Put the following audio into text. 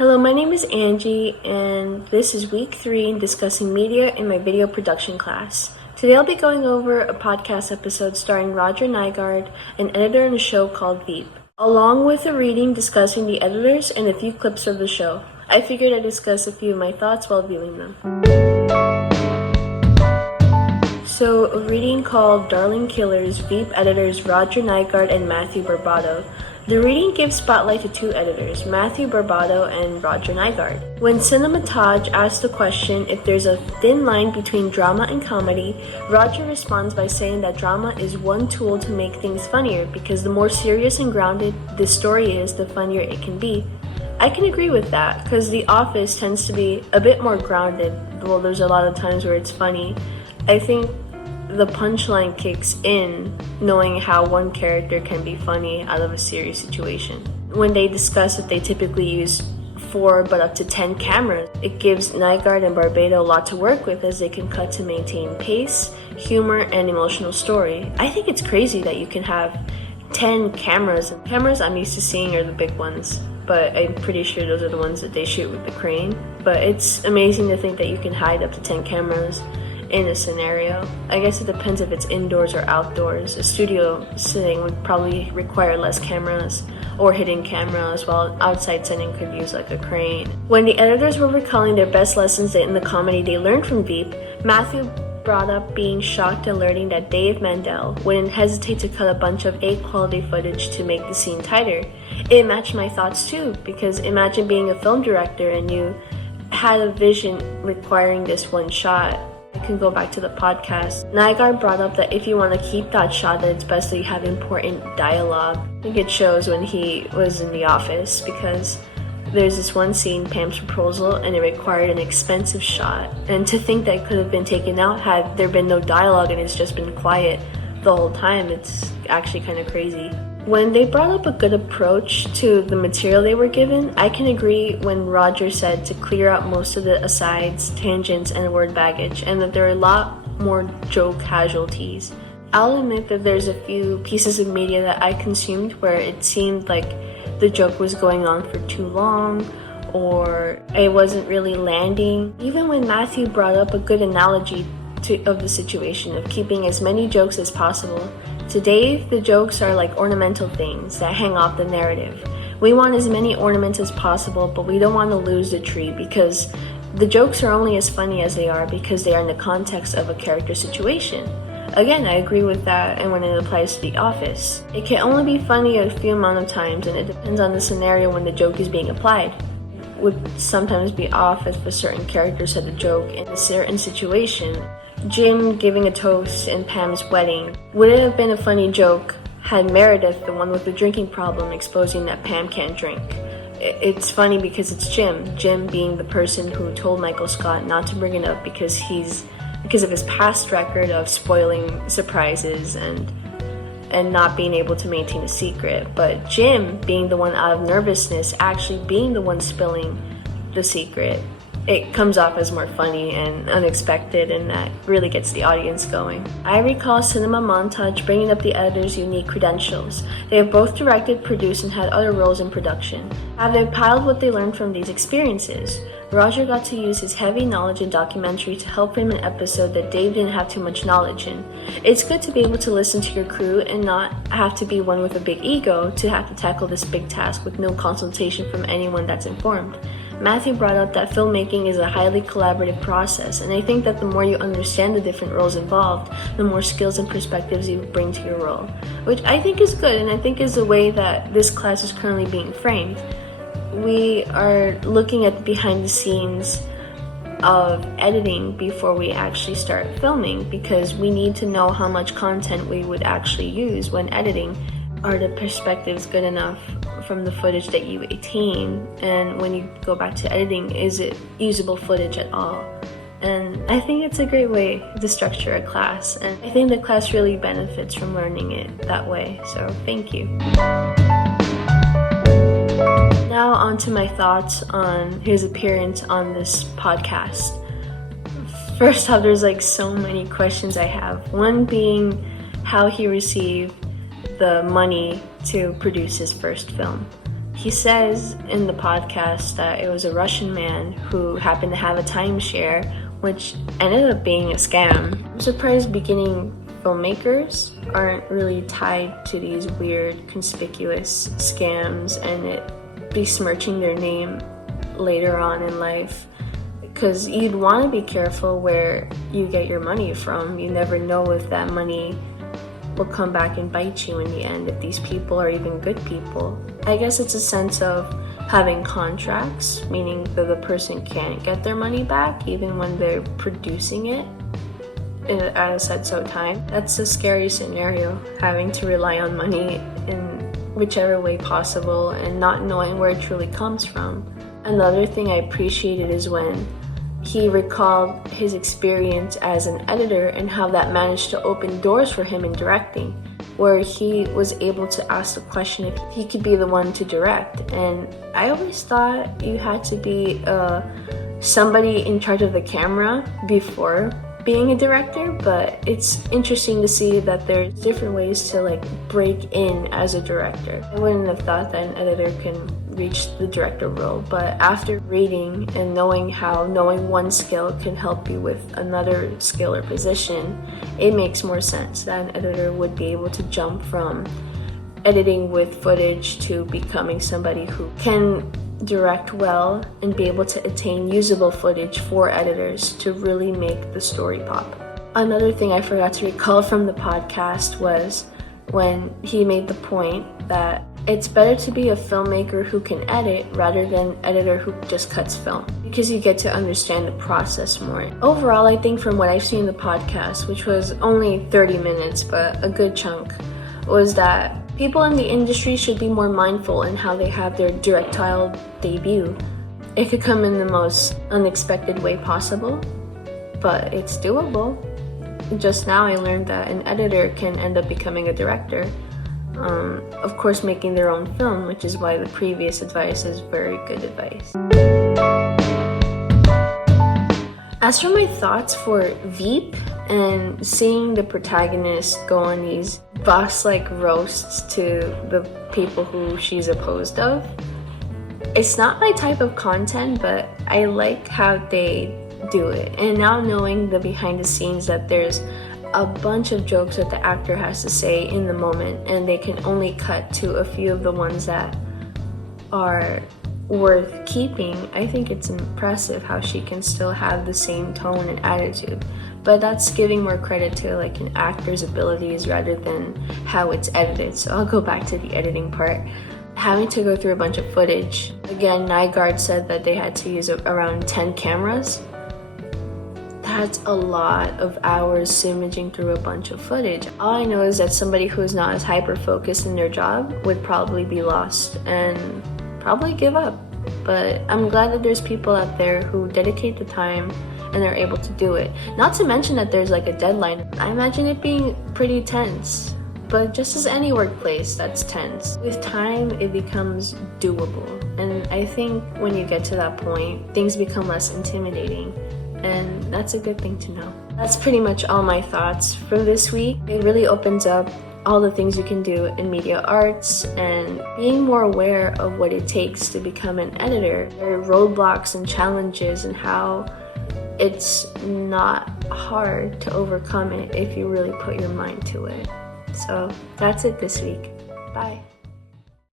Hello, my name is Angie, and this is week 3 in discussing media in my video production class. Today I'll be going over a podcast episode starring Roger Nygard, an editor on a show called Veep, along with a reading discussing the editors and a few clips of the show. I figured I'd discuss a few of my thoughts while viewing them. So, a reading called Darling Killers, Veep editors Roger Nygard and Matthew Barbato. The reading gives spotlight to two editors, Matthew Barbato and Roger Nygard. When Cinematage asks the question if there's a thin line between drama and comedy, Roger responds by saying that drama is one tool to make things funnier because the more serious and grounded the story is, the funnier it can be. I can agree with that because The Office tends to be a bit more grounded. Well, there's a lot of times where it's funny. I think the punchline kicks in knowing how one character can be funny out of a serious situation. When they discuss that they typically use 4 but up to 10 cameras, it gives Nygard and Barbato a lot to work with as they can cut to maintain pace, humor, and emotional story. I think it's crazy that you can have 10 cameras. Cameras I'm used to seeing are the big ones, but I'm pretty sure those are the ones that they shoot with the crane. But it's amazing to think that you can hide up to 10 cameras in a scenario. I guess it depends if it's indoors or outdoors. A studio setting would probably require less cameras or hidden cameras, while outside setting could use like a crane. When the editors were recalling their best lessons in the comedy they learned from Veep, Matthew brought up being shocked and learning that Dave Mandel wouldn't hesitate to cut a bunch of A-quality footage to make the scene tighter. It matched my thoughts too, because imagine being a film director and you had a vision requiring this one shot. I can go back to the podcast. Nygard brought up that if you want to keep that shot, that it's best that you have important dialogue. I think it shows when he was in the office, because there's this one scene, Pam's proposal, and it required an expensive shot. And to think that it could have been taken out had there been no dialogue and it's just been quiet the whole time, it's actually kind of crazy. When they brought up a good approach to the material they were given, I can agree when Roger said to clear out most of the asides, tangents, and word baggage, and that there are a lot more joke casualties. I'll admit that there's a few pieces of media that I consumed where it seemed like the joke was going on for too long, or it wasn't really landing. Even when Matthew brought up a good analogy of the situation of keeping as many jokes as possible, to Dave, the jokes are like ornamental things that hang off the narrative. We want as many ornaments as possible, but we don't want to lose the tree, because the jokes are only as funny as they are because they are in the context of a character situation. Again, I agree with that, and when it applies to The Office. It can only be funny a few amount of times, and it depends on the scenario when the joke is being applied. It would sometimes be off if a certain character said a joke in a certain situation. Jim giving a toast in Pam's wedding. Would it have been a funny joke had Meredith, the one with the drinking problem, exposing that Pam can't drink? It's funny because it's Jim being the person who told Michael Scott not to bring it up because of his past record of spoiling surprises and not being able to maintain a secret. But Jim being the one out of nervousness actually being the one spilling the secret. It comes off as more funny and unexpected, and that really gets the audience going. I recall Cinema Montage bringing up the editors' unique credentials. They have both directed, produced, and had other roles in production. Have they piled what they learned from these experiences? Roger got to use his heavy knowledge in documentary to help frame an episode that Dave didn't have too much knowledge in. It's good to be able to listen to your crew and not have to be one with a big ego to have to tackle this big task with no consultation from anyone that's informed. Matthew brought up that filmmaking is a highly collaborative process, and I think that the more you understand the different roles involved, the more skills and perspectives you bring to your role, which I think is good, and I think is the way that this class is currently being framed. We are looking at the behind the scenes of editing before we actually start filming, because we need to know how much content we would actually use when editing. Are the perspectives good enough from the footage that you attain? And when you go back to editing, is it usable footage at all? And I think it's a great way to structure a class, and I think the class really benefits from learning it that way, so thank you. Now on to my thoughts on his appearance on this podcast. First off, there's like so many questions I have. One being how he received the money to produce his first film. He says in the podcast that it was a Russian man who happened to have a timeshare, which ended up being a scam. I'm surprised beginning filmmakers aren't really tied to these weird, conspicuous scams and it besmirching their name later on in life. Because you'd want to be careful where you get your money from. You never know if that money will come back and bite you in the end, if these people are even good people. I guess it's a sense of having contracts, meaning that the person can't get their money back even when they're producing it at a set time. That's a scary scenario, having to rely on money in whichever way possible and not knowing where it truly comes from. Another thing I appreciated is when he recalled his experience as an editor and how that managed to open doors for him in directing, where he was able to ask the question if he could be the one to direct. And I always thought you had to be somebody in charge of the camera before being a director, but it's interesting to see that there's different ways to break in as a director. I wouldn't have thought that an editor can reach the director role, but after reading and knowing how knowing one skill can help you with another skill or position, it makes more sense that an editor would be able to jump from editing with footage to becoming somebody who can direct well and be able to attain usable footage for editors to really make the story pop. Another thing I forgot to recall from the podcast was when he made the point that it's better to be a filmmaker who can edit rather than an editor who just cuts film, because you get to understand the process more. Overall, I think from what I've seen in the podcast, which was only 30 minutes but a good chunk, was that people in the industry should be more mindful in how they have their directorial debut. It could come in the most unexpected way possible, but it's doable. Just now I learned that an editor can end up becoming a director. Of course, making their own film, which is why the previous advice is very good advice. As for my thoughts for Veep and seeing the protagonist go on these boss-like roasts to the people who she's opposed of, it's not my type of content, but I like how they do it. And now knowing the behind the scenes, that there's a bunch of jokes that the actor has to say in the moment, and they can only cut to a few of the ones that are worth keeping. I think it's impressive how she can still have the same tone and attitude, but that's giving more credit to an actor's abilities rather than how it's edited. So I'll go back to the editing part. Having to go through a bunch of footage. Again, Nygard said that they had to use around 10 cameras. That's a lot of hours imaging through a bunch of footage. All I know is that somebody who's not as hyper-focused in their job would probably be lost and probably give up. But I'm glad that there's people out there who dedicate the time and are able to do it. Not to mention that there's a deadline. I imagine it being pretty tense, but just as any workplace that's tense, with time it becomes doable. And I think when you get to that point, things become less intimidating. And that's a good thing to know. That's pretty much all my thoughts for this week. It really opens up all the things you can do in media arts and being more aware of what it takes to become an editor. There are roadblocks and challenges and how it's not hard to overcome it if you really put your mind to it. So that's it this week. Bye.